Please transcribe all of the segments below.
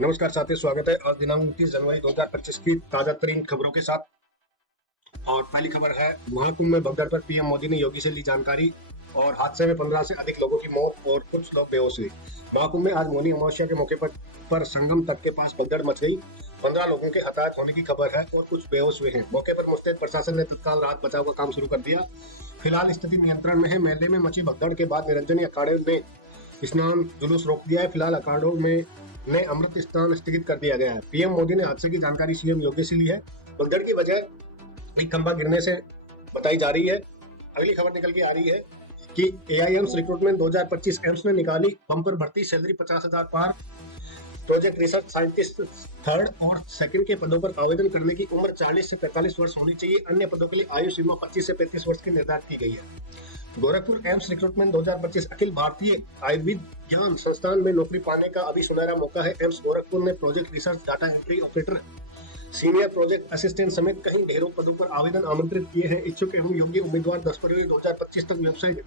नमस्कार साथियों, स्वागत है आज दिनांक 29 जनवरी 2025 की ताजा तरीन खबरों के साथ। और पहली खबर है, महाकुंभ में भगदड़ पर पीएम मोदी ने योगी से ली जानकारी और हादसे में 15 से अधिक लोगों की मौत और कुछ लोग बेहोश हुए। महाकुंभ में आज मौनी अमावस्या के मौके पर संगम तट के पास भगदड़ मच गई। 15 लोगों के हताहत होने की खबर है और कुछ बेहोश हुए हैं। मौके पर मुस्तैद प्रशासन ने तत्काल राहत बचाव का काम शुरू कर दिया। फिलहाल स्थिति नियंत्रण में है। मेले में मची भगदड़ के बाद निरंजनी अखाड़े ने स्नान जुलूस रोक दिया है। फिलहाल अखाड़ों में अमृत स्नान स्थगित कर दिया गया है। पीएम मोदी ने हादसे की जानकारी सीएम योगी से ली है। भगदड़ की वजह एक खंभा गिरने से बताई जा रही है। अगली खबर निकल के आ रही है कि एआईएम्स रिक्रूटमेंट 2025 एम्स ने निकाली बम्पर भर्ती, सैलरी 50,000 पार। प्रोजेक्ट रिसर्च साइंटिस्ट थर्ड और सेकंड के पदों पर आवेदन करने की उम्र 40 से 45 वर्ष होनी चाहिए। अन्य पदों के लिए आयु सीमा 25 से 35 वर्ष की निर्धारित की गई है। गोरखपुर एम्स रिक्रूटमेंट 2025 अखिल भारतीय आयुर्विज्ञान संस्थान में नौकरी पाने का अभी सुनहरा मौका है। एम्स गोरखपुर ने project research, data entry operator, senior project assistant समेत कई ढेरों पदों पर आवेदन आमंत्रित किए हैं। इच्छुक एवं योग्य उम्मीदवार 10 फरवरी 2025 तक वेबसाइट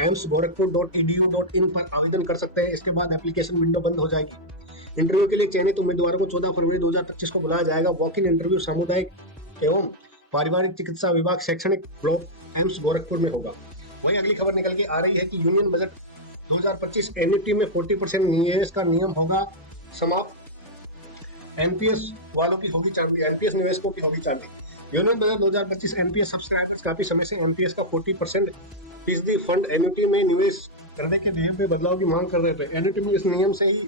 amsgorakhpur.edu.in पर आवेदन कर सकते हैं। इसके बाद एप्लीकेशन विंडो बंद हो जाएगी। इंटरव्यू के लिए चयनित उम्मीदवारों को 14 फरवरी 2025 को बुलाया जाएगा। वॉक इन इंटरव्यू सामुदायिक एवं पारिवारिक चिकित्सा विभाग शैक्षणिक ब्लॉक एम्स गोरखपुर में होगा। वही अगली खबर निकल के आ रही है कि यूनियन बजट 2025 एन्युटी में 40% निवेश का नियम होगा समाप्त। एनपीएस वालों की होगी चांदी, एनपीएस निवेशकों की होगी चांदी। यूनियन बजट 2025 एनपीएस सब्सक्राइबर्स काफी समय से एनपीएस का 40% फीसदी फंड एन्युटी में निवेश करने के नियम में बदलाव की मांग कर रहे थे। एन्युटी में इस नियम से ही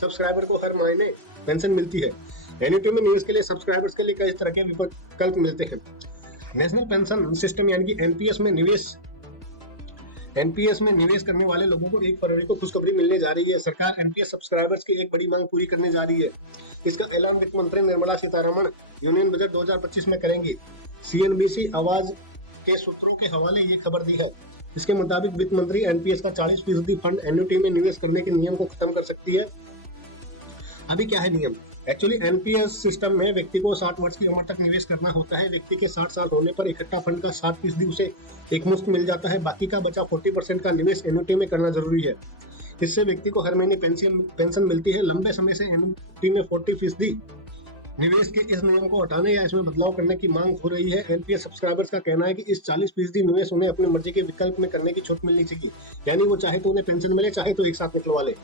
सब्सक्राइबर को हर महीने पेंशन मिलती है। एन्युटी में निवेश के लिए सब्सक्राइबर्स के लिए कई तरह के विकल्प मिलते हैं। नेशनल पेंशन सिस्टम यानी कि एनपीएस में निवेश करने वाले लोगों को 1 फरवरी को खुशखबरी मिलने जा रही है। सरकार एनपीएस सब्सक्राइबर्स की एक बड़ी मांग पूरी करने जा रही है। इसका ऐलान वित्त मंत्री निर्मला सीतारमण यूनियन बजट 2025 में करेंगी। सीएनबीसी आवाज के सूत्रों के हवाले ये खबर दी है। इसके मुताबिक वित्त मंत्री एनपीएस का 40% फंड एन्युटी में निवेश करने के नियम को खत्म कर सकती है। अभी क्या है नियम? एक्चुअली एनपीएस सिस्टम में व्यक्ति को 60 वर्ष की उम्र तक निवेश करना होता है। व्यक्ति के 60 साल होने पर इकट्ठा फंड का 60% उसे एक मुश्त मिल जाता है। बाकी का बचा 40% का निवेश एन्युटी में करना जरूरी है। इससे व्यक्ति को हर महीने पेंशन मिलती है। लंबे समय से एन्युटी में 40% निवेश के इस नियम को हटाने या इसमें बदलाव करने की मांग हो रही है। एनपीएस सब्सक्राइबर्स का कहना है कि इस 40% निवेश उन्हें अपनी मर्जी के विकल्प में करने की छूट मिलनी चाहिए। यानी वो चाहे तो उन्हें पेंशन मिले, चाहे तो एक साथ निकलवा ले।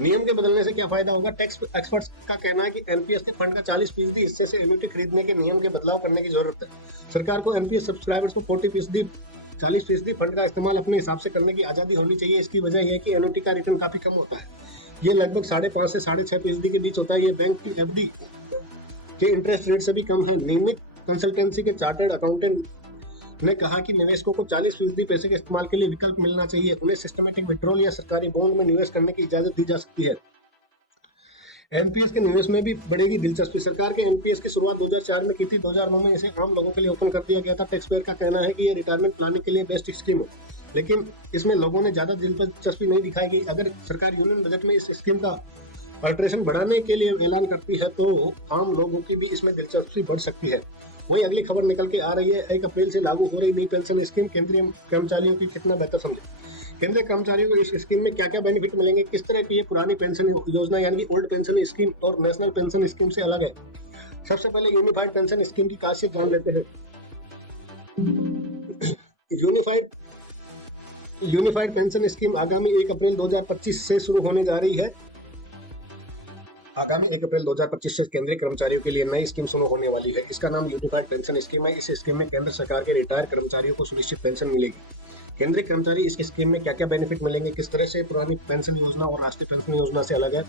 नियम के बदलने से क्या फायदा होगा? टैक्स एक्सपर्ट्स का कहना है कि एनपीएस के फंड का 40% हिस्से से एन्युटी खरीदने के नियम के बदलाव करने की जरूरत है। सरकार को एनपीएस सब्सक्राइबर्स को 40% फंड का इस्तेमाल अपने हिसाब से करने की आजादी होनी चाहिए। इसकी वजह यह है कि एन्युटी का रिटर्न काफी कम होता है। ये लगभग 5.5 से 6.5% के बीच होता है। ये बैंक की एफडी के इंटरेस्ट रेट से भी कम है। नियमित कंसल्टेंसी के चार्टर्ड अकाउंटेंट ने कहा कि निवेशकों को 40% पैसे के इस्तेमाल के लिए विकल्प मिलना चाहिए। उन्हें सिस्टमेटिक विड्रॉल या सरकारी बॉन्ड में निवेश करने की इजाजत दी जा सकती है। एनपीएस के निवेश में भी बढ़ेगी दिलचस्पी। सरकार के एनपीएस की शुरुआत 2004 में की थी। 2009 में इसे आम लोगों के लिए ओपन कर दिया गया था। टैक्स पेयर का कहना है कि ये रिटायरमेंट प्लानिंग के लिए बेस्ट स्कीम है, लेकिन इसमें लोगों ने ज्यादा दिलचस्पी नहीं दिखाई कि अगर सरकार यूनियन बजट में इस स्कीम का अल्ट्रेशन बढ़ाने के लिए ऐलान करती है तो आम लोगों की भी इसमें दिलचस्पी बढ़ सकती है। वही अगली खबर निकल के आ रही है, 1 अप्रैल से लागू हो रही नई पेंशन स्कीम केंद्रीय कर्मचारियों की कितना बेहतर समझे। केंद्रीय कर्मचारियों को इस स्कीम में क्या क्या बेनिफिट मिलेंगे, किस तरह की ये पुरानी पेंशन योजना यानी कि ओल्ड पेंशन स्कीम और नेशनल पेंशन स्कीम से अलग है। सबसे पहले यूनिफाइड पेंशन स्कीम की खासियत जान लेते हैं। यूनिफाइड पेंशन स्कीम आगामी 1 अप्रैल 2025 से शुरू होने जा रही है। आगामी 1 अप्रैल 2025 से केंद्रीय कर्मचारियों के लिए नई स्कीम शुरू होने वाली है। इसका नाम यूनिफाइड पेंशन स्कीम है। इस स्कीम में केंद्र सरकार के रिटायर कर्मचारियों को सुनिश्चित पेंशन मिलेगी। केंद्रीय कर्मचारी इस स्कीम में क्या क्या बेनिफिट मिलेंगे, किस तरह से पुरानी पेंशन योजना और राष्ट्रीय पेंशन योजना से अलग है।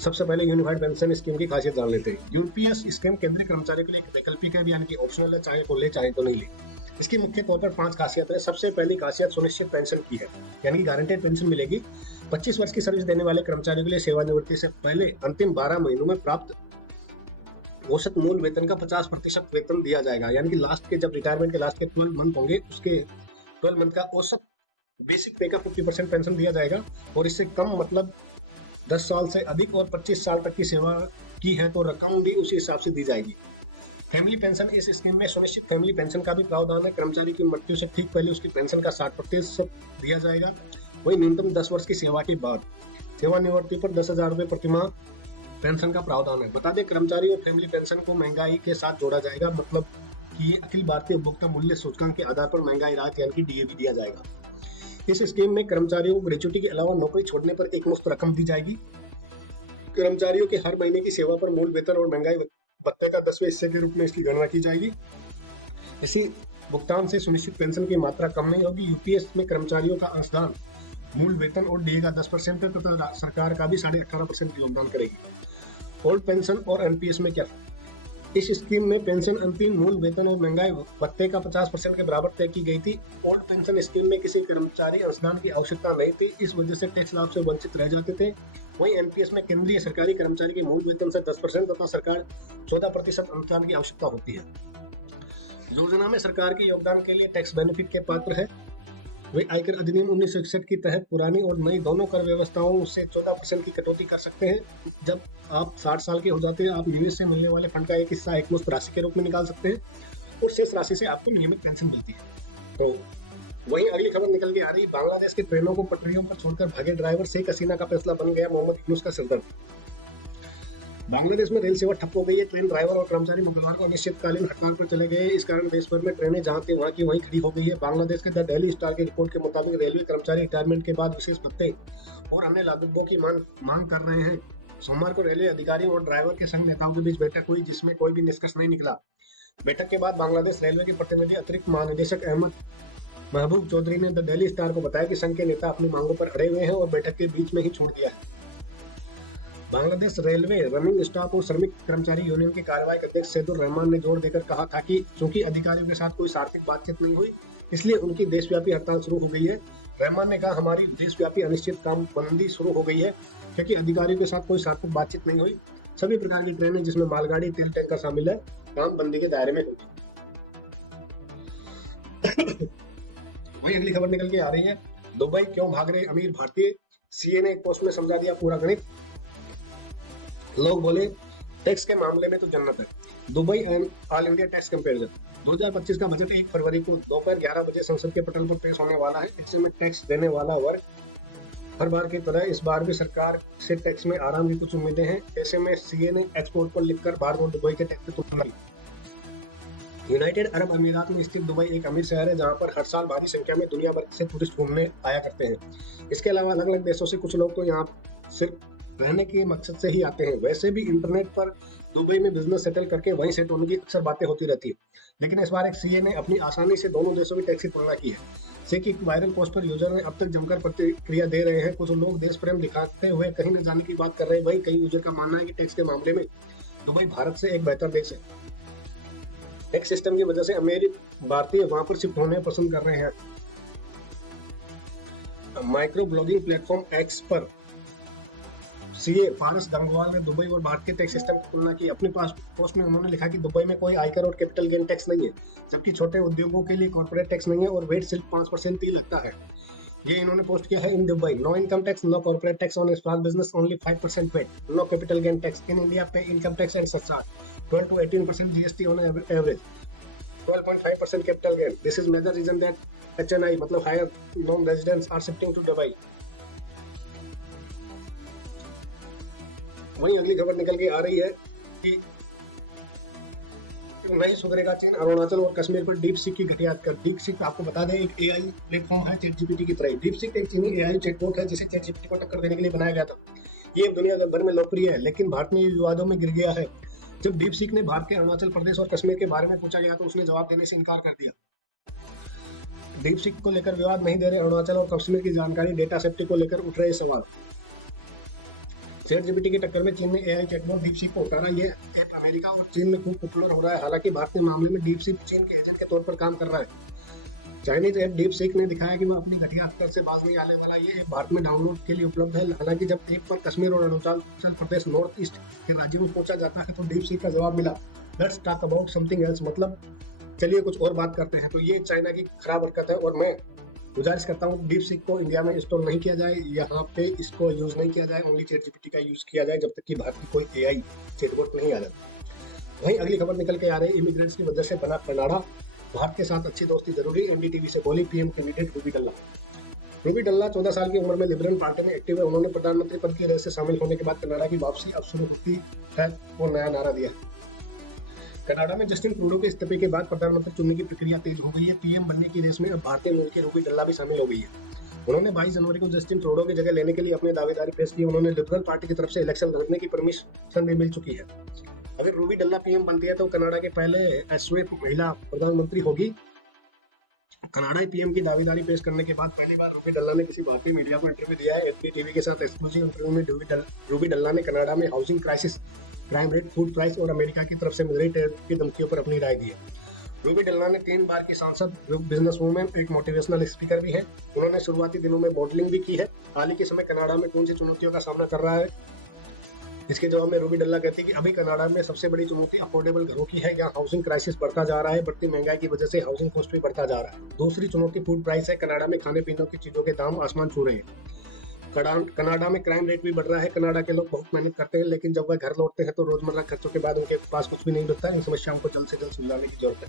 सबसे पहले यूनिफाइड पेंशन स्कीम की खासियत जान लेते हैं। यूपीएस स्कीम केंद्रीय कर्मचारियों के लिए वैकल्पिक है, यानी कि ऑप्शनल है, चाहे तो ले चाहे तो नहीं ले। इसकी मुख्य तौर पर 5 खासियत है। सबसे पहली खासियत सुनिश्चित पेंशन की है, यानी कि गारंटेड पेंशन मिलेगी। 25 वर्ष की सर्विस देने वाले कर्मचारियों के लिए सेवानिवृत्ति से पहले अंतिम 12 महीनों में प्राप्त औसत मूल वेतन का 50% वेतन दिया जाएगा। यानी कि लास्ट के जब रिटायरमेंट के लास्ट के 12 मंथ होंगे, उसके 12 मंथ का औसत बेसिक पे का 50% पेंशन दिया जाएगा। और इससे कम मतलब 10 साल से अधिक और 25 साल तक की सेवा की है तो रकम भी उसी हिसाब से दी जाएगी। फैमिली पेंशन, इस स्कीम में सुनिश्चित फैमिली पेंशन का भी प्रावधान है। कर्मचारी की मृत्यु से ठीक पहले उसकी पेंशन का 60% दिया जाएगा, वही न्यूनतम 10 वर्ष की सेवा के बाद। सेवानिवृत्ति पर 10,000 रुपये प्रतिमाह पेंशन का प्रावधान है। बता दें, कर्मचारी और फैमिली पेंशन को महंगाई के साथ जोड़ा जाएगा, मतलब कि ये अखिल भारतीय उपभोक्ता मूल्य सूचकांक के आधार पर महंगाई राहत यानी कि डीए भी दिया जाएगा। इस स्कीम में कर्मचारियों को ग्रेच्युटी के अलावा नौकरी छोड़ने पर एक मुश्त रकम दी जाएगी। कर्मचारियों के हर महीने की सेवा पर मूल वेतन और महंगाई भत्ते का 10वें हिस्से के रूप में इसकी गणना की जाएगी। इसी भुगतान से सुनिश्चित पेंशन की मात्रा कम नहीं होगी। यूपीएस में कर्मचारियों का अंशदान मूल वेतन और डीए का 10% है तथा सरकार का भी 18.5% योगदान करेगी। ओल्ड पेंशन और एनपीएस में क्या? इस स्कीम में पेंशन अंतिम मूल वेतन और महंगाई भत्ते का 50% के बराबर तय की गई थी। ओल्ड पेंशन स्कीम में किसी कर्मचारी अंशदान की आवश्यकता नहीं थी, इस वजह से टैक्स लाभ से वंचित रह जाते थे। वहीं एनपीएस में केंद्रीय सरकारी कर्मचारी के मूल वेतन से 10% तथा सरकार 14% अंशदान की आवश्यकता होती है। योजना में सरकार के योगदान के लिए टैक्स बेनिफिट के पात्र है वे आयकर अधिनियम 1961 के तहत पुरानी और नई दोनों कर व्यवस्थाओं से 14% की कटौती कर सकते हैं। जब आप 60 साल के हो जाते हैं, आप निवेश से मिलने वाले फंड का एक हिस्सा एकमुश्त राशि के रूप में निकाल सकते हैं और शेष राशि से आपको नियमित पेंशन मिलती है। तो वहीं अगली खबर निकल के आ रही, बांग्लादेश की ट्रेनों को पटरियों पर छोड़कर भागे ड्राइवर शेख हसीना का फैसला बन गया मोहम्मद यूनुस का सिरदर्द। बांग्लादेश में रेल सेवा ठप हो गई है। ट्रेन ड्राइवर और कर्मचारी मंगलवार को अनिश्चितकालीन हड़ताल पर चले गए। इस कारण देश भर में ट्रेनें जहां थी वहां की वहीं खड़ी हो गई है। बांग्लादेश के द डेली स्टार की रिपोर्ट के मुताबिक रेलवे कर्मचारी रिटायरमेंट के बाद विशेष भत्ते और अन्य लाभों की मांग कर रहे हैं। सोमवार को रेलवे अधिकारियों और ड्राइवर के संघ नेताओं के बीच बैठक हुई, जिसमें कोई भी निष्कर्ष नहीं निकला। बैठक के बाद बांग्लादेश रेलवे के प्रतिनिधि अतिरिक्त महानिदेशक अहमद महबूब चौधरी ने द डेली स्टार को बताया कि संघ के नेता अपनी मांगों पर अड़े हुए हैं और बैठक के बीच में ही छोड़ दिया है। बांग्लादेश रेलवे रनिंग स्टाफ और श्रमिक कर्मचारी यूनियन के कार्यवाहक अध्यक्ष सैदुर रहमान ने जोर देकर कहा था कि चूंकि अधिकारियों के साथ कोई सार्थक बातचीत नहीं हुई, इसलिए उनकी देशव्यापी हड़ताल शुरू हो गई है। रहमान ने कहा, हमारी देशव्यापी अनिश्चित कामबंदी शुरू हो गई है क्योंकि अधिकारियों के साथ कोई सार्थक बातचीत नहीं हुई। सभी प्रकार की ट्रेनें जिसमें मालगाड़ी तेल टैंकर शामिल है कामबंदी के दायरे में होगी। वही अगली खबर निकल के आ रही है, दुबई क्यों भाग रहे अमीर भारतीय, सीए ने एक पोस्ट में समझा दिया पूरा गणित। लोग बोले टैक्स के मामले में तो जन्नत है। Dubai and all India tax comparison 2025 का बजट 1 फरवरी को दोपहर 11 बजे संसद के पटल पर पेश होने वाला है। इससे में टैक्स देने वाला वर्ग हर बार की तरह इस बार भी सरकार से टैक्स में आराम की कुछ उम्मीदें हैं। ऐसे में सीए ने एक्सपोर्ट पर लिखकर भारत और दुबई के टैक्स की तुलना की। यूनाइटेड अरब अमीरात में स्थित दुबई एक अमीर शहर है जहां पर हर साल भारी संख्या में दुनिया भर से टूरिस्ट घूमने आया करते हैं। इसके अलावा अलग अलग देशों से कुछ लोग तो यहाँ सिर्फ रहने के मकसद से ही आते हैं। वैसे भी इंटरनेट पर दुबई में बिजनेस सेटल करके वहीं सेट होने की अक्सर बातें होती रहती है, लेकिन इस बार एक सीए ने अपनी आसानी से दोनों देशों की टैक्स की तुलना की है। से की वायरल पोस्ट पर यूजर ने अब तक जमकर प्रतिक्रिया दे रहे हैं। कुछ लोग देश प्रेम दिखाते हुए कहीं न जाने की बात कर रहे हैं। वहीं कई यूजर का मानना है कि टैक्स के मामले में दुबई भारत से एक बेहतर देश है। टैक्स सिस्टम की वजह से अमीर भारतीय वहां पर शिफ्ट होने पसंद कर रहे हैं। माइक्रो ब्लॉगिंग प्लेटफॉर्म एक्स पर सीए फारिस गंगवाल ने दुबई और भारत के टैक्स सिस्टम की तुलना की। अपने पास पोस्ट में उन्होंने लिखा कि दुबई में कोई आयकर और कैपिटल गेन टैक्स नहीं है, जबकि छोटे उद्योगों के लिए कॉर्पोरेट टैक्स नहीं है और वेट सिर्फ 5% ही लगता है। ये इन्होंने पोस्ट किया है in Dubai. No income tax, no corporate tax on small business, only 5% VAT, no capital gain tax. In India पे income tax and surcharge 12 to 18% GST on average, 12.5% capital gain. This is major reason that HNI मतलब higher non residents are shifting to Dubai. वहीं अगली खबर निकल के आ रही है कि नहीं सुधरेगा चीन, अरुणाचल और कश्मीर पर डीप सीक की घटिया कर। डीप सीक आपको बता दें एक एआई प्लेटफॉर्म है चैट जीपीटी की तरह। डीप सीक एक चीनी एआई चैटबॉट है जिसे चैट जीपीटी को टक्कर देने के लिए बनाया गया था। ये दुनिया भर में लोकप्रिय है, लेकिन भारत में विवादों में गिर गया है। जब डीप सीक ने भारत के अरुणाचल प्रदेश और कश्मीर के बारे में पूछा गया तो उसने जवाब देने से इनकार कर दिया। डीप सीक को लेकर विवाद नहीं दे रहे अरुणाचल और कश्मीर की जानकारी, डेटा सेफ्टी को लेकर उठ रहे सवाल। चैट जीपीटी की टक्कर में चीन ने एआई चैटबॉट डीपसीक को उतारा। ये ऐप अमेरिका और चीन में खूब पॉपुलर हो रहा है। हालांकि भारत के मामले में डीपसीक चीन के एजेंट के तौर पर काम कर रहा है। चाइनीज ऐप डीपसीक ने दिखाया कि वह अपनी घटिया हरकत से बाज नहीं आने वाला। ये ऐप भारत में डाउनलोड के लिए उपलब्ध है। हालांकि जब ऐप पर कश्मीर और अरुणाचल प्रदेश नॉर्थ ईस्ट के राज्यों में पहुंचा जाता है तो डीपसीक का जवाब मिला, let's talk about something else, मतलब चलिए कुछ और बात करते हैं। तो ये चाइना की खराब हरकत है और मैं गुजारिश करता हूँ डीप सीक को इंडिया में इंस्टॉल नहीं किया जाए, यहाँ पे इसको यूज नहीं किया जाए, ओनली चैट जीपीटी का यूज किया जाए जब तक कि भारत की कोई एआई चैटबॉट नहीं आ जाता। वहीं अगली खबर निकल के आ रही है, इमिग्रेंट्स की वजह से बना कनाडा, भारत के साथ अच्छी दोस्ती जरूरी, एनडीटीवी से बोली पीएम कैंडिडेट रूबी कल्ला। रूबी डल्ला 14 साल की उम्र में लिबरल पार्टी में एक्टिव है। उन्होंने प्रधानमंत्री पद की रेस से शामिल होने के बाद कनाडा की वापसी अब शुरू होती है वो नया नारा दिया। कनाडा में जस्टिन ट्रूडो के इस्तीफे के बाद प्रधानमंत्री चुनने की प्रक्रिया तेज हो गई है। पीएम बनने की रेस में अब भारतीय मूल की रूबी डल्ला भी शामिल हो गई है। उन्होंने 22 जनवरी को जस्टिन ट्रूडो की जगह लेने के लिए अपनी दावेदारी पेश की। उन्होंने लिबरल पार्टी की तरफ से इलेक्शन लड़ने की परमिशन भी मिल चुकी है। अगर रूबी डल्ला पीएम बनती है तो कनाडा के पहले एसवेप महिला प्रधानमंत्री होगी। कनाडाई पीएम की दावेदारी पेश करने के बाद पहली बार रूबी डल्ला ने किसी भारतीय मीडिया को इंटरव्यू दिया है। एबीपी टीवी के साथ एक्सक्लूसिव इंटरव्यू में रूबी डल्ला ने कनाडा में housing crisis, crime rate, food price और अमेरिका की तरफ से मिलिट्री टैरिफ की धमकियों पर अपनी राय दी है। रूबी डल्ला ने 3 बार की सांसद, बिजनेस वूमेन, एक मोटिवेशनल स्पीकर भी है। उन्होंने शुरुआती दिनों में मॉडलिंग भी की है। हाल ही के समय कनाडा में कौन सी चुनौतियों का सामना कर रहा है, इसके जवाब में रूबी डल्ला कहती है कि अभी कनाडा में सबसे बड़ी चुनौती अफोर्डेबल घरों की है। यहाँ हाउसिंग क्राइसिस बढ़ता जा रहा है। बढ़ती महंगाई की वजह से हाउसिंग कॉस्ट भी बढ़ता जा रहा है। दूसरी चुनौती फूड प्राइस है। कनाडा में खाने पीने की चीजों के दाम आसमान छू रहे हैं। कनाडा में क्राइम रेट भी बढ़ रहा है। कनाडा के लोग बहुत मेहनत करते हैं, लेकिन जब वह घर लौटते हैं तो रोजमर्रा खर्चों के बाद उनके पास कुछ भी नहीं बचता है। इन समस्याओं को जल्द से जल्द सुलझाने की जरूरत है।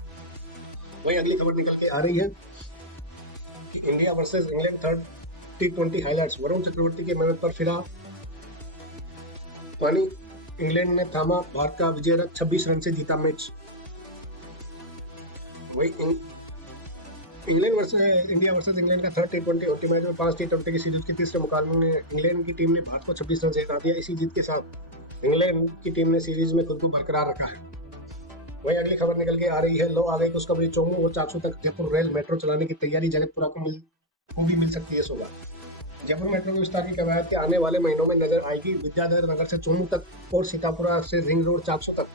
वही अगली खबर निकल के आ रही है कि India versus England third T20 highlights. Varun Chakravarthy की मेहनत पर फिरा पानी। इंग्लैंड ने थामा भारत का विजय रथ, 26 रन से जीता मैच। वही England versus India versus England का थर्ड T20 मैच में 5 T20 की सीरीज के तीसरे मुकाबले में इंग्लैंड की टीम ने भारत को 26 रन से हरा दिया। इसी जीत के साथ इंग्लैंड की टीम ने सीरीज में खुद को बरकरार रखा है। वही अगली खबर निकल के आ रही है, लो आ गई खुशखबरी। चोमू और चाकसू तक जयपुर रेल मेट्रो चलाने की तैयारी। जगतपुरा को भी मिल सकती है सौगात। जयपुर मेट्रो के विस्तार की कवायद के आने वाले महीनों में नजर आएगी। विद्याधर नगर से चोमू तक और सीतापुरा से रिंग रोड चाकसू तक,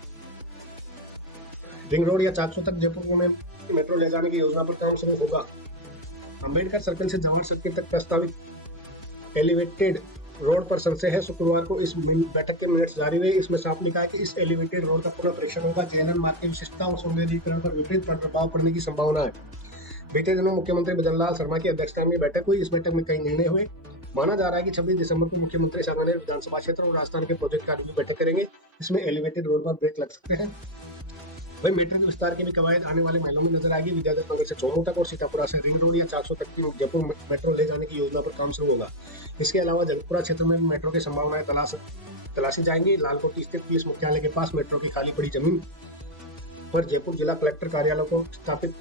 रिंग रोड या चाकसू तक जयपुर में मेट्रो ले जाने की योजना पर काम शुरू होगा। अंबेडकर सर्कल से जवाहर सर्किल तक प्रस्तावित एलिवेटेड रोड पर संशय है। शुक्रवार को इस बैठक के मिनट्स जारी हुए। इसमें साफ लिखा है कि इस एलिवेटेड रोड का पुनः परीक्षण होगा। जेएलएन मार्ग की विशिष्टता और सौंदर्यीकरण पर विपरीत प्रभाव पड़ने की संभावना है। बीते दिनों मुख्यमंत्री भजनलाल शर्मा की अध्यक्षता में बैठक हुई। इस बैठक में कई निर्णय हुए। माना जा रहा है कि 26 दिसंबर को मुख्यमंत्री सामान्य विधानसभा क्षेत्र और राजस्थान के प्रोजेक्ट का रिव्यू बैठक करेंगे। इसमें एलिवेटेड रोड पर ब्रेक लग सकते हैं। वही मेट्रो के विस्तार की भी कवायद आने वाले महीनों में नजर आएगी। विद्याधर नगर से चोमू तक और सीतापुरा से रिंग रोड या चाकसू तक की जयपुर मेट्रो ले जाने की योजना पर काम शुरू होगा। इसके अलावा जगतपुरा क्षेत्र में मेट्रो की संभावनाएं तलाशी जाएंगी। लालकोट स्थित पुलिस मुख्यालय के पास मेट्रो की खाली पड़ी जमीन पर जयपुर जिला कलेक्टर कार्यालय को स्थापित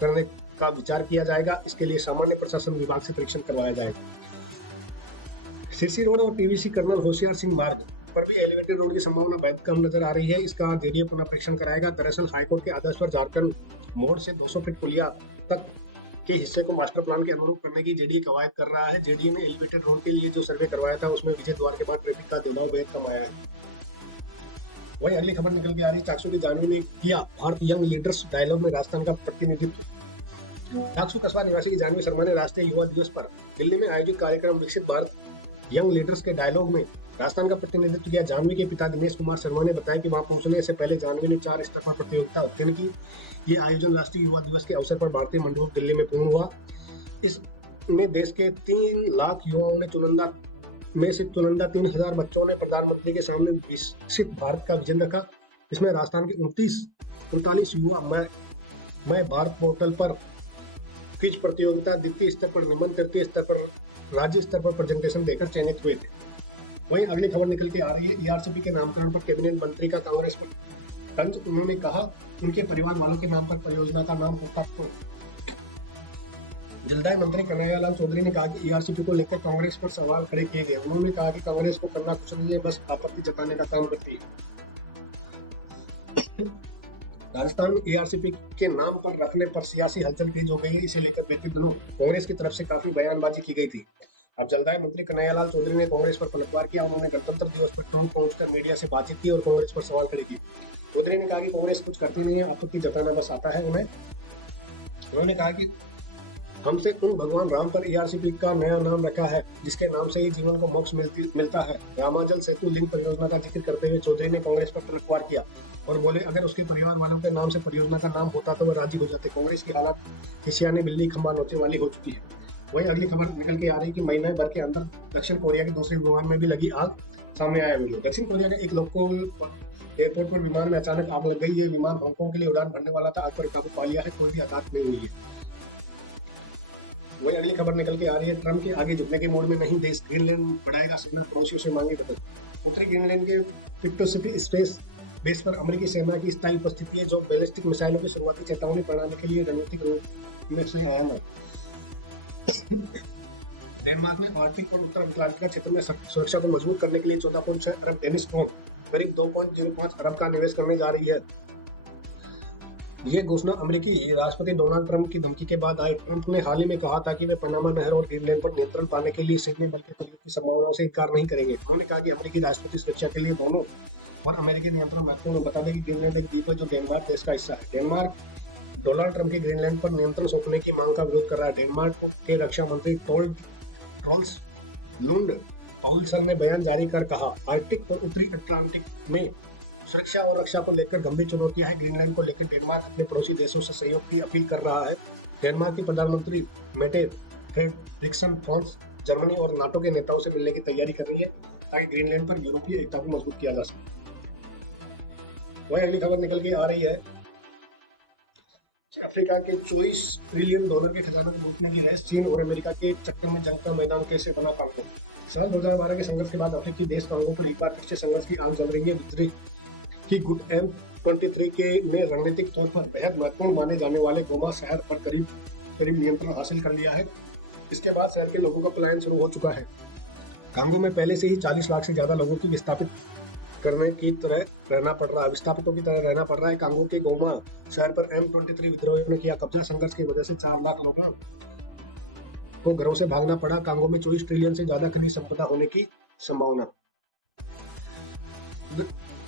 करने का विचार किया जाएगा। इसके लिए सामान्य प्रशासन विभाग से परीक्षण करवाया जाएगा। सीसी रोड और पीवीसी कर्नल होशियार सिंह मार्ग पर भी एलिवेटेड रोड की संभावना बेहद कम नजर आ रही है। इसका जेडीए पुनः परीक्षण कराएगा। दरअसल हाईकोर्ट के आदेश पर झारखंड मोड़ से 200 फीट पुलिया तक के हिस्से को मास्टर प्लान के अनुरूप करने की जेडीए कवायद कर रहा है। जेडीए ने एलिवेटेड रोड के लिए जो सर्वे करवाया था उसमें विजय द्वार के बाद ट्रैफिक का दबाव बेहद कम आया है। वही अगली खबर निकल के आ रही, चाकसू की जानवी ने किया भारत यंग लीडर्स डायलॉग में राजस्थान का प्रतिनिधित्व। चाकसू कस्बा निवासी की जानवी शर्मा ने राष्ट्रीय युवा दिवस पर दिल्ली में आयोजित कार्यक्रम विकसित भारत यंग लीडर्स के डायलॉग में राजस्थान का प्रतिनिधित्व किया। जानवी के पिता दिनेश कुमार शर्मा ने बताया कि वहां पहुंचने से पहले जानवी ने 4 स्तर पर प्रतियोगिता उत्तीर्ण की। ये आयोजन राष्ट्रीय युवा दिवस के अवसर पर भारतीय मंडप दिल्ली में पूर्ण हुआ। इसमें देश के 3 लाख युवाओं ने चुनिंदा 3000 बच्चों ने प्रधानमंत्री के सामने विकसित भारत का विजन रखा। इसमें राजस्थान के 39 युवा मैं भारत पोर्टल पर क्विज प्रतियोगिता, द्वितीय स्तर पर निबंध, तृतीय स्तर पर राज्य स्तर पर प्रेजेंटेशन देकर चयनित हुए थे। वहीं अगली खबर निकल के आ रही है, ईआरसीपी के नामकरण पर कैबिनेट मंत्री का कांग्रेस पर तंज। उन्होंने कहा उनके परिवार वालों के नाम पर परियोजना का नाम होता तो। जलदाय मंत्री कन्हैयालाल चौधरी ने कहा कि ईआरसीपी को लेकर कांग्रेस पर सवाल खड़े किए गए। उन्होंने कहा कि कांग्रेस को करना कुछ नहीं है, बस आपत्ति जताने का काम करती है। राजस्थान में ईआरसीपी के नाम पर रखने पर सियासी हलचल तेज हो गई है। इसे लेकर बीते दिनों कांग्रेस की तरफ से काफी बयानबाजी की गई थी। अब जलदाय मंत्री कन्हैयालाल चौधरी ने कांग्रेस पर पलटवार किया। उन्होंने गणतंत्र दिवस पर टूर पहुंचकर मीडिया से बातचीत की और कांग्रेस पर सवाल खड़े किए। चौधरी ने कहा कि कांग्रेस कुछ करती नहीं है, आपत्ति जताना बस आता है उन्हें। उन्होंने कहा कि हमसे उन भगवान राम पर ईआरसीपी का नया नाम रखा है जिसके नाम से ही जीवन को मोक्ष मिलता है। रामाजल सेतु लिंक परियोजना का जिक्र करते हुए चौधरी ने कांग्रेस पर पलटवार किया और बोले अगर उसके परिवार वालों के नाम से परियोजना का नाम होता तो वह राजी हो जाते। कांग्रेस की हालत खिसियाने बिल्ली खंबा नोचने वाली हो चुकी है। वही अगली खबर निकल के आ रही है कि महीने भर के अंदर दक्षिण कोरिया के दूसरे विमान में भी लगी आग। सामने आया वीडियो। दक्षिण कोरिया के एक लोकल एयरपोर्ट पर विमान में अचानक आग लग गई। ये विमान हांगकांग के लिए उड़ान भरने वाला था। आग पर काबू पा लिया है, कोई भी हताहत नहीं हुई है। वही अगली खबर निकल के आ रही है, ट्रम्प के आगे झुकने के मूड में नहीं देश, ग्रीनलैंड बढ़ाएगा सेना, पड़ोसियों से मांगे मदद। उत्तरी ग्रीनलैंड के पिक्टो सिटी स्पेस बेस पर अमेरिकी सेना की स्थायी उपस्थिति है, जो बैलिस्टिक मिसाइलों की शुरुआती चेतावनी प्रणाली के लिए रणनीतिक रूप में से अहम है। डेनमार्क में आर्कटिक और उत्तर अटलांटिक क्षेत्र में सुरक्षा को मजबूत करने के लिए 14.6 अरब डेनिश क्रोन करीब 2.05 अरब का निवेश करने जा रही है। ये घोषणा अमेरिकी राष्ट्रपति डोनाल्ड ट्रंप की धमकी के बाद आई। ट्रंप ने हाल ही में कहा था कि वे पनामा नहर और ग्रीनलैंड पर नियंत्रण पाने के लिए सैन्य बल के प्रयोग की संभावनाओं से इनकार नहीं करेंगे। उन्होंने कहा कि अमेरिकी राष्ट्रपति सुरक्षा के लिए दोनों और अमेरिकी नियंत्रण महत्वपूर्ण। बता दें कि ग्रीनलैंड एक द्वीप है जो डेनमार्क देश का हिस्सा है। डेनमार्क डोनाल्ड ट्रंप के ग्रीनलैंड पर नियंत्रण सौंपने की मांग का विरोध कर रहा है। डेनमार्क के रक्षा मंत्री ट्रोल्स लुंड पाउलसन ने बयान जारी कर कहा, आर्कटिक और उत्तरी अटलांटिक में सुरक्षा और रक्षा को लेकर गंभीर चुनौतियां हैं। ग्रीनलैंड को लेकर डेनमार्क अपने पड़ोसी देशों से सहयोग की अपील कर रहा है। डेनमार्क के प्रधानमंत्री मेटे फ्रेडरिक्सन फ्रांस, जर्मनी और नाटो के नेताओं से मिलने की तैयारी कर रही है ताकि ग्रीनलैंड पर यूरोपीय एकता को मजबूत किया जा सके। वही अगली खबर निकल के आ रही है, अफ्रीका के 24 ट्रिलियन डॉलर के खजाने को लूटने की रेस, चीन और अमेरिका के चक्कर में जंग का मैदान कैसे बना कांगो। साल 2012 के संघर्ष के बाद अफ्रीकी देश कांगो पर एक बार फिर से संघर्ष की आग जल रही है। विद्रोह की गुट M23 के ने रणनीतिक तौर पर बेहद महत्वपूर्ण माने जाने वाले गोमा शहर पर करीब नियंत्रण हासिल कर लिया है। इसके बाद शहर के लोगों का पलायन शुरू हो चुका है। कांगो में पहले से ही 40 लाख से ज्यादा लोगों की विस्थापितों की तरह रहना पड़ रहा है। कांगो के गोमा शहर पर M23 विद्रोहियों ने किया कब्जा। संघर्ष की वजह से 4 लाख लोगों को घरों से भागना पड़ा। कांगो में 24 ट्रिलियन से ज्यादा खनिज संपदा होने की संभावना।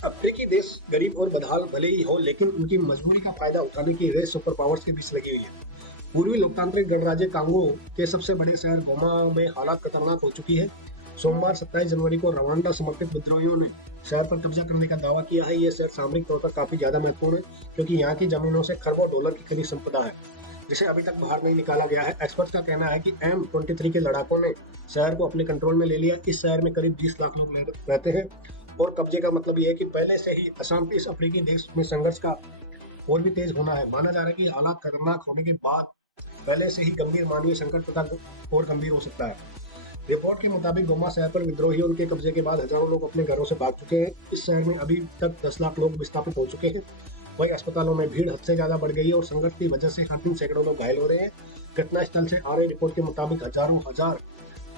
अफ्रीकी देश गरीब और बदहाल भले ही हो, लेकिन उनकी मजबूरी का फायदा उठाने की रेस सुपर पावर्स के बीच लगी हुई है। पूर्वी लोकतांत्रिक गणराज्य कांगो के सबसे बड़े शहर गोमा में हालात खतरनाक हो चुकी है। सोमवार 27 जनवरी को रवांडा समर्थित विद्रोहियों ने शहर पर कब्जा करने का दावा किया है। यह शहर सामरिक तौर पर काफी ज्यादा महत्वपूर्ण है, क्योंकि यहाँ की जमीनों से खरबों डॉलर की खनिज संपदा है, जिसे अभी तक बाहर नहीं निकाला गया है। एक्सपर्ट का कहना है कि M23 के लड़ाकों ने शहर को अपने कंट्रोल में ले लिया। इस शहर में करीब 20 लाख लोग रहते हैं और कब्जे का मतलब यह है कि पहले से ही अशांति इस अफ्रीकी देश में संघर्ष का और भी तेज होना है। माना जा रहा है कि हालात खतरनाक होने के बाद पहले से ही गंभीर मानवीय संकट तथा और गंभीर हो सकता है। रिपोर्ट के मुताबिक गोमा शहर पर विद्रोहियों उनके कब्जे के बाद हजारों लोग अपने घरों से भाग चुके हैं। इस शहर में अभी तक 10 लाख लोग विस्थापित हो चुके हैं। वही अस्पतालों में भीड़ हद से ज्यादा बढ़ गई है और संघर्ष की वजह से हर दिन सैकड़ों लोग घायल हो रहे हैं। घटनास्थल से आ रही रिपोर्ट के मुताबिक हजार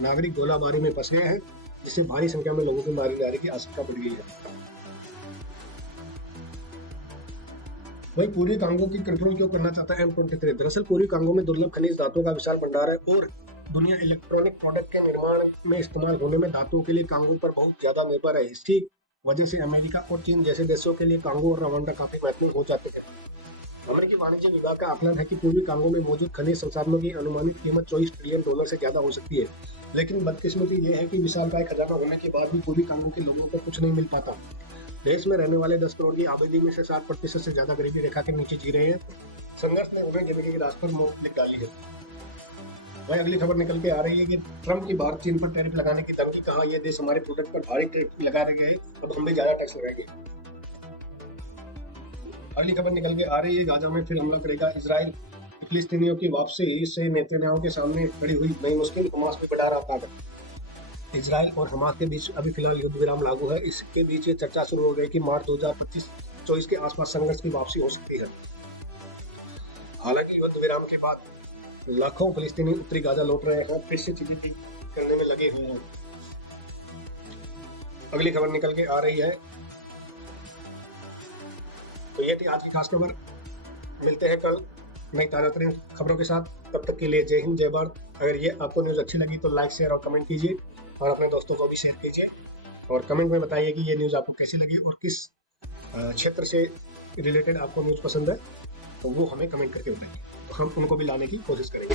नागरिक गोलाबारी में फंस गए हैं, जिससे भारी संख्या में लोगों को मारे जाने की आशंका बढ़ गई है। वही पूर्वी कांगो की कंट्रोल क्यों करना चाहता है M23? दरअसल पूर्वी कांगो में दुर्लभ खनिज धातुओं का विशाल भंडार है और दुनिया इलेक्ट्रॉनिक प्रोडक्ट के निर्माण में इस्तेमाल होने में धातुओं के लिए कांगो पर बहुत ज्यादा निर्भर है। इसकी वजह से अमेरिका और चीन जैसे देशों के लिए कांगो और रवांडा काफी महत्वपूर्ण हो जाते हैं। अमेरिकी वाणिज्य विभाग का आकलन है कि पूर्वी कांगो में मौजूद खनिज संसाधनों की अनुमानित कीमत 24 ट्रिलियन डॉलर से ज्यादा हो सकती है। लेकिन बदकिस्मती ये है कि विशालकाय खजाना होने के बाद भी पूर्वी कांगो के लोगों को कुछ नहीं मिल पाता। देश में रहने वाले 10 करोड़ की आबादी में से 60% से ज्यादा गरीबी रेखा के नीचे जी रहे हैं। संघर्ष ने उन्हें जिंदगी की रास्ते पर मोड़ लिख डाली है। वही अगली खबर निकल के आ रही है कि ट्रंप की भारत चीन पर टैरिफ लगाने की धमकी। कहा यह देश हमारे प्रोडक्ट पर भारी टैरिफ लगा रहे हैं, अब हम भी ज्यादा टैक्स लगाएंगे। अगली खबर निकल के आ रही है, गाजा में फिर हमला करेगा इजराइल। फिलिस्तीनियों की वापसी से नेतन्याहू के सामने खड़ी हुई नई मुश्किल। हमास भी बढ़ा रहा ताकत। इजराइल और हमास के बीच अभी फिलहाल युद्ध विराम लागू है। इसके बीच ये चर्चा शुरू हो गई कि मार्च 2025-24 के आसपास संघर्ष की वापसी हो सकती है। हालांकि युद्ध विराम के बाद लाखों फिलिस्तीनी उत्तरी गाजा लौट रहे हैं, फिर से चीजें ठीक करने में लगे हुए हैं। अगली खबर निकल के आ रही है, तो ये थी आज की खास खबर। मिलते हैं कल नई ताजा तरीन खबरों के साथ। तब तक के लिए जय हिंद, जय भारत। अगर ये आपको न्यूज़ अच्छी लगी तो लाइक, शेयर और कमेंट कीजिए और अपने दोस्तों को भी शेयर कीजिए और कमेंट में बताइए कि ये न्यूज़ आपको कैसी लगी और किस क्षेत्र से रिलेटेड आपको न्यूज़ पसंद है, तो वो हमें कमेंट करके बताइए, तो हम उनको भी लाने की कोशिश करेंगे।